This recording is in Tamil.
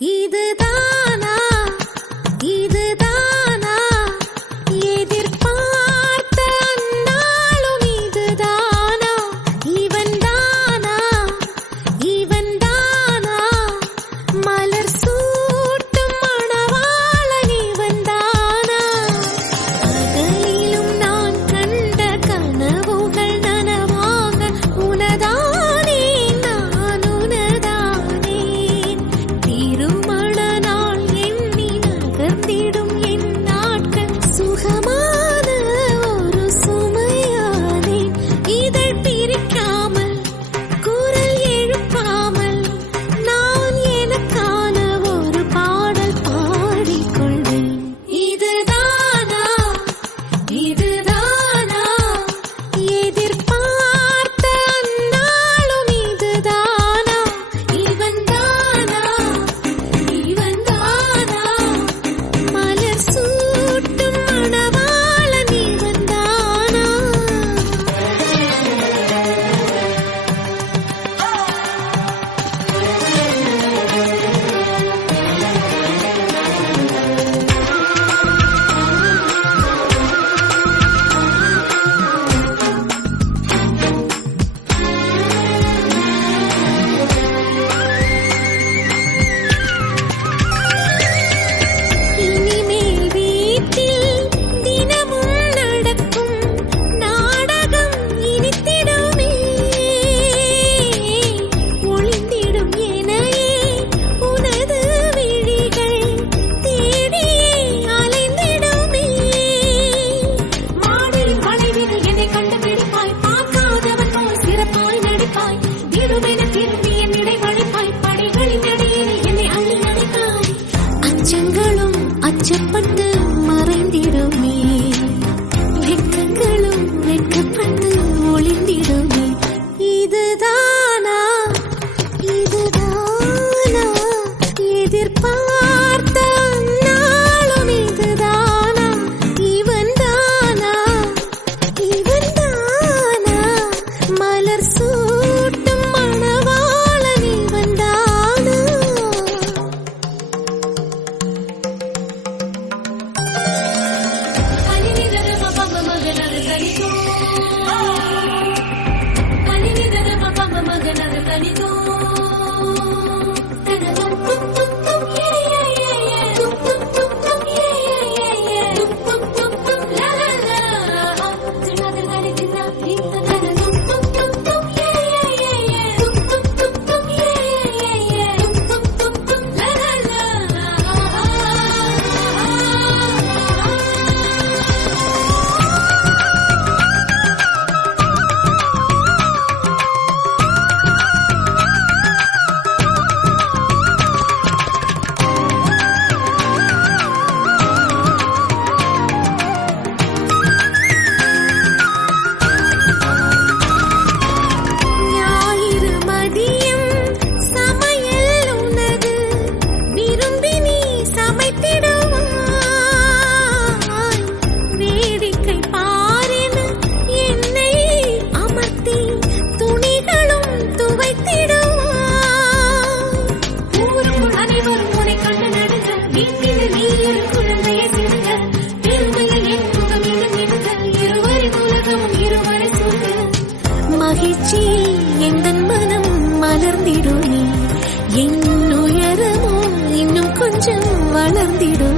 இதுதானா இதுதானா எதிர்பார்த்த அந்நாளும் இதுதானா இவன்தானா இவன்தானா மலர் சூட்டும் மணவாளன் இவன்தானா பகலிலும் நான் கண்ட கனவுகள் நனவாக உனதானே நான் உனதானே திருமண நாள் எண்ணி நகர்ந்திடும் என் நாட்கள் சுகமான ஒரு சுமையானே இதழ் பிரிக்காமல் குரல் எழுப்பாமல் நான் எனக்கான ஒரு பாடல் பாடிக்கொள்வேன் இதுதானா இதுதானா எதிர்பார்த்த அந்நாளும் இதுதானா இவன்தானா இவன்தானா மலர் சூட்டும் மணவாளன் இவன்தானா இனிமேல் வீட்டில் தினமும் நடக்கும் நாடகம் இனித்திடுமே ஒளிந்திடும் எனையே உனது விழிகள் தேடியே அலைந்திடுமே மாடியில் வளைவில் என்னை கண்டுபிடிப்பாய் பார்க்காதவன் போல் சிறப்பாய் நடிப்பாய் திருமென திரும்பி என்னிடை வழிப்பாய் படிகளின் இடையில் என்னை அள்ளி நடித்தாய் அச்சங்களும் அச்சப்பட்டு மறைந்திடுமே வெட்கங்களும் வெட்கப்பட்டு ஒளிந்திடுமே இதுதானா இதுதானா எதிர்பார்த்த அந்நாளும் இதுதானா இவன்தானா இவன்தானா மலர் சூட்டும் மணவாளன் இவன்தானா ஞாயிறு மதியம் சமையல் உனது விரும்பி நீ சமைத்திடுவாய் வேடிக்கை பாரென என்னை அமர்த்தி துணிகளும் துவைத்திடுவாய் ஊருக்குள் அனைவரும் உன்னை கண்டு நடுங்க வீட்டில் நீ ஒரு குழந்தையை சிடுங்க பெருமையில் என் முகம் இடுங்க இருவரின் உலகமும் இருவரை சொல்க மகிழ்ச்சியில் எந்தன் மனம் மலர்ந்திடுமே என் உயரமோ இன்னும் கொஞ்சம் வளர்ந்திடும்